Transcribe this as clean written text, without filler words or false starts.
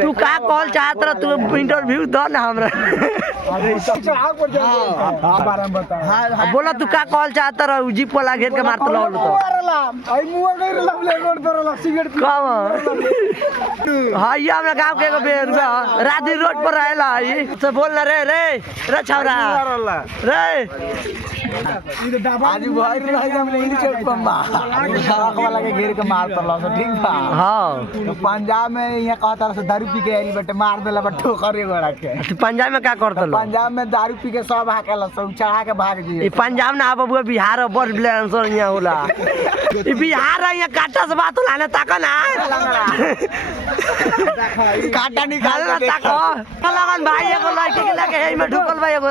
तू का कॉल चाहत रहा तू इंटरव्यू दो ना हमरा बोला तू का कॉल चाहता रहा जीप वाला घेर के मारत लो हाँ ये हमरा गांव के राधी रोड पर रहेला से बोलना रे रे रे छौरा रे आज भाई रह जा हमने इन चौक पर मार वाला के घेर के मारत लो ठीक बा हां तो पंजाब में यहाँ कहता से दारू पी के आइल बटे मार देला बट ठोकर गोड़ा के तू पंजाब में का करत लो पंजाब में दारू पी के सब हाकेला सब चढ़ा के भाग जी ई पंजाब ना बबुआ बिहार बड़ ब्लेंसर यहाँ होला ई बिहार यहाँ काटा से बात होला ना ताको ना काटा निकाल ताको लगन भाई एगो लड़की के लेके एही में ढुकल बा एगो